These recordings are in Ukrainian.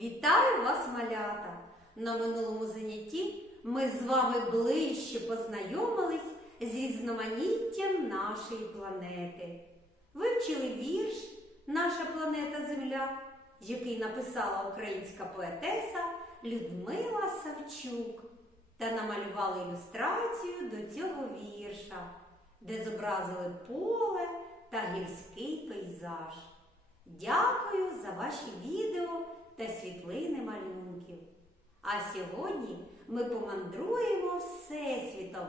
Вітаю вас, малята! На минулому занятті ми з вами ближче познайомились з різноманіттям нашої планети. Вивчили вірш Наша планета Земля, який написала українська поетеса Людмила Савчук, та намалювали ілюстрацію до цього вірша, де зобразили поле та гірський пейзаж. Дякую за ваші відео та світлини малюнків. А сьогодні ми помандруємо Всесвітом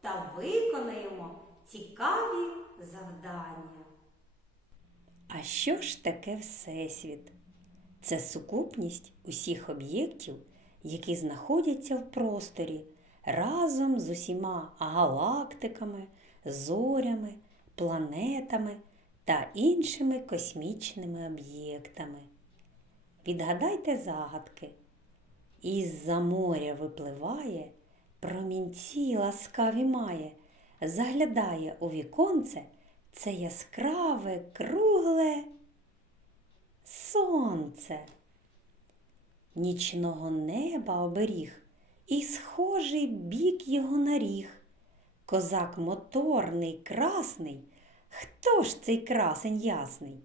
та виконаємо цікаві завдання. А що ж таке Всесвіт? Це сукупність усіх об'єктів, які знаходяться в просторі разом з усіма галактиками, зорями, планетами та іншими космічними об'єктами. Відгадайте загадки. Із-за моря випливає, промінці ласкаві має, заглядає у віконце це яскраве, кругле сонце. Нічного неба оберіг і схожий бік його на ріг. Козак моторний, красний. Хто ж цей красень ясний?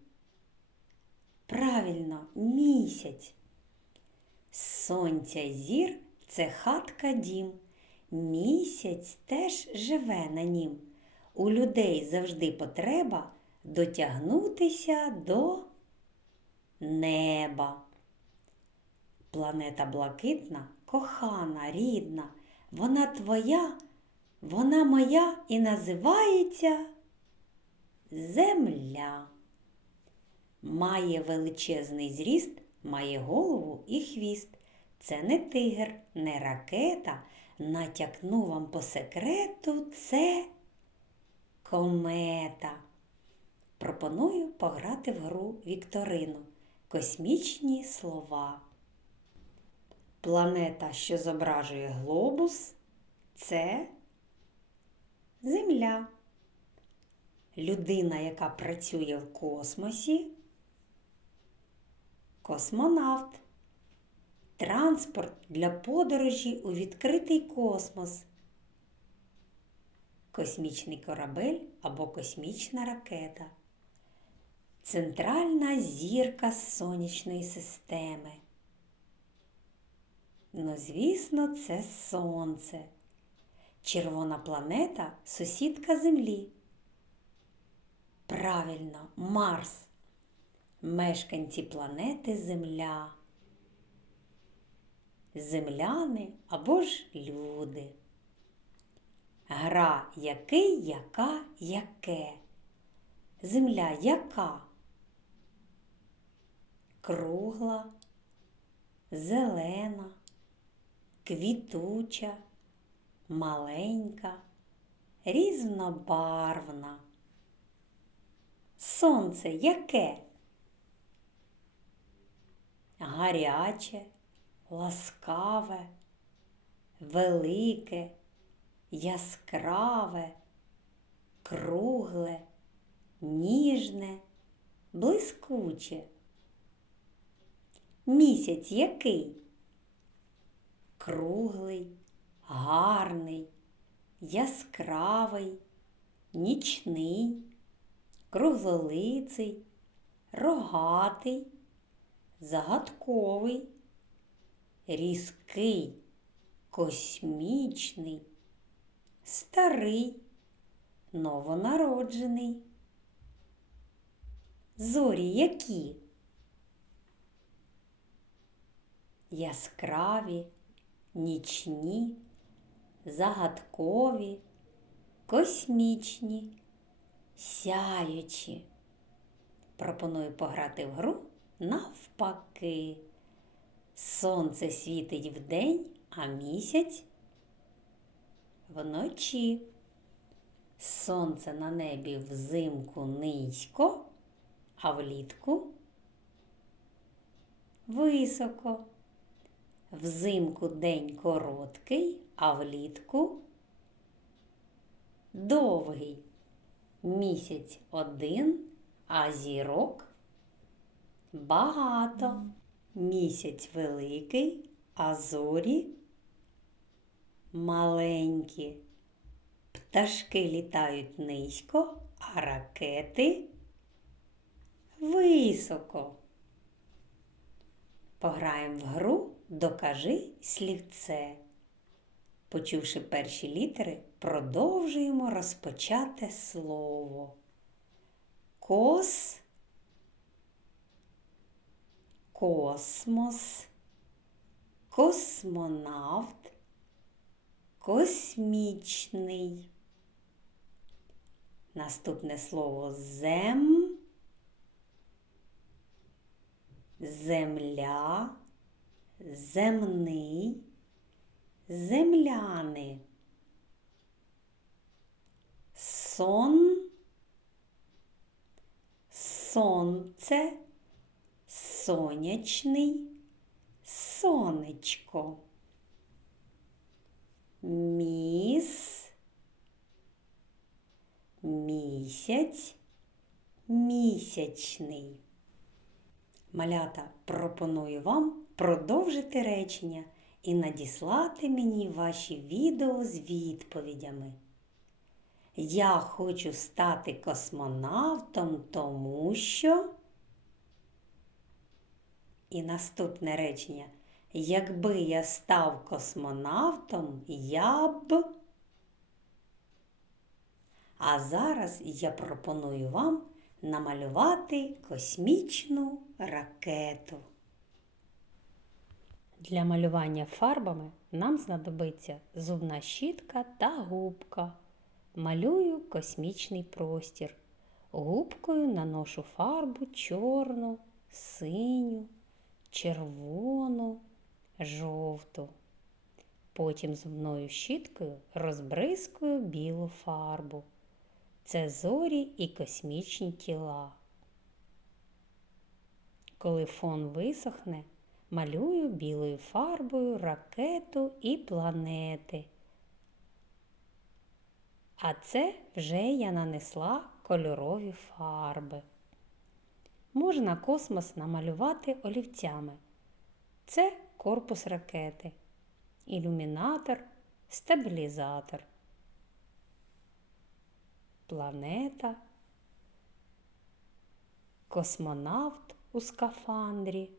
Правильно, місяць. Сонця зір це хатка дім. Місяць теж живе на нім. У людей завжди потреба дотягнутися до неба. Планета блакитна, кохана, рідна, вона твоя, вона моя і називається Земля. Має величезний зріст, має голову і хвіст. Це не тигр, не ракета. Натякну вам по секрету це комета. Пропоную пограти в гру Вікторину. Космічні слова. Планета, що зображує глобус, це Земля. Людина, яка працює в космосі, космонавт. Транспорт для подорожі у відкритий космос. Космічний корабель або космічна ракета. Центральна зірка сонячної системи. Ну, звісно, це Сонце. Червона планета сусідка Землі. Правильно, Марс. Мешканці планети Земля. Земляни або ж люди. Гра який, яка, яке. Земля яка? Кругла, зелена, квітуча, маленька, різнобарвна. Сонце яке? Гаряче, ласкаве, велике, яскраве, кругле, ніжне, блискуче. Місяць який? Круглий, гарний, яскравий, нічний, круглолиций, рогатий, загадковий, різкий, космічний, старий, новонароджений. Зорі які? Яскраві, нічні, загадкові, космічні, сяючі. Пропоную пограти в гру навпаки. Сонце світить вдень, а місяць вночі. Сонце на небі взимку низько, а влітку високо. Взимку день короткий, а влітку довгий. Місяць один, а зірок багато. Місяць великий, а зорі маленькі. Пташки літають низько, а ракети високо. Пограємо в гру Докажи слівце. Почувши перші літери, продовжуємо розпочате слово. Кос, космос, космонавт, космічний. Наступне слово зем, земля, земний, земляни. Сон, сонце, сонячний, сонечко. Міс, місяць, місячний. Малята, пропоную вам продовжити речення і надіслати мені ваші відео з відповідями. Я хочу стати космонавтом, тому що. І наступне речення. Якби я став космонавтом, я б. А зараз я пропоную вам намалювати космічну ракету. Для малювання фарбами нам знадобиться зубна щітка та губка. Малюю космічний простір. Губкою наношу фарбу чорну, синю, червону, жовту. Потім зубною щіткою розбризкую білу фарбу. Це зорі і космічні тіла. Коли фон висохне, малюю білою фарбою ракету і планети. А це вже я нанесла кольорові фарби. Можна космос намалювати олівцями. Це корпус ракети, ілюмінатор, стабілізатор, планета, космонавт у скафандрі.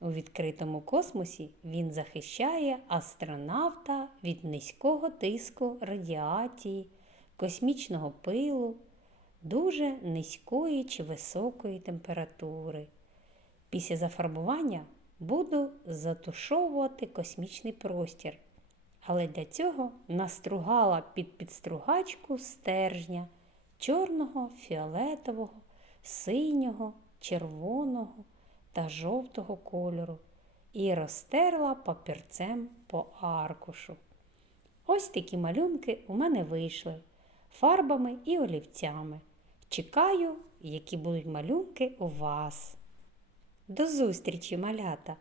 У відкритому космосі він захищає астронавта від низького тиску радіації, космічного пилу, дуже низької чи високої температури. Після зафарбування буду затушовувати космічний простір, але для цього настругала під підстругачку стержня чорного, фіолетового, синього, червоного та жовтого кольору і розтерла папірцем по аркушу. Ось такі малюнки у мене вийшли фарбами і олівцями. Чекаю, які будуть малюнки у вас. До зустрічі, малята!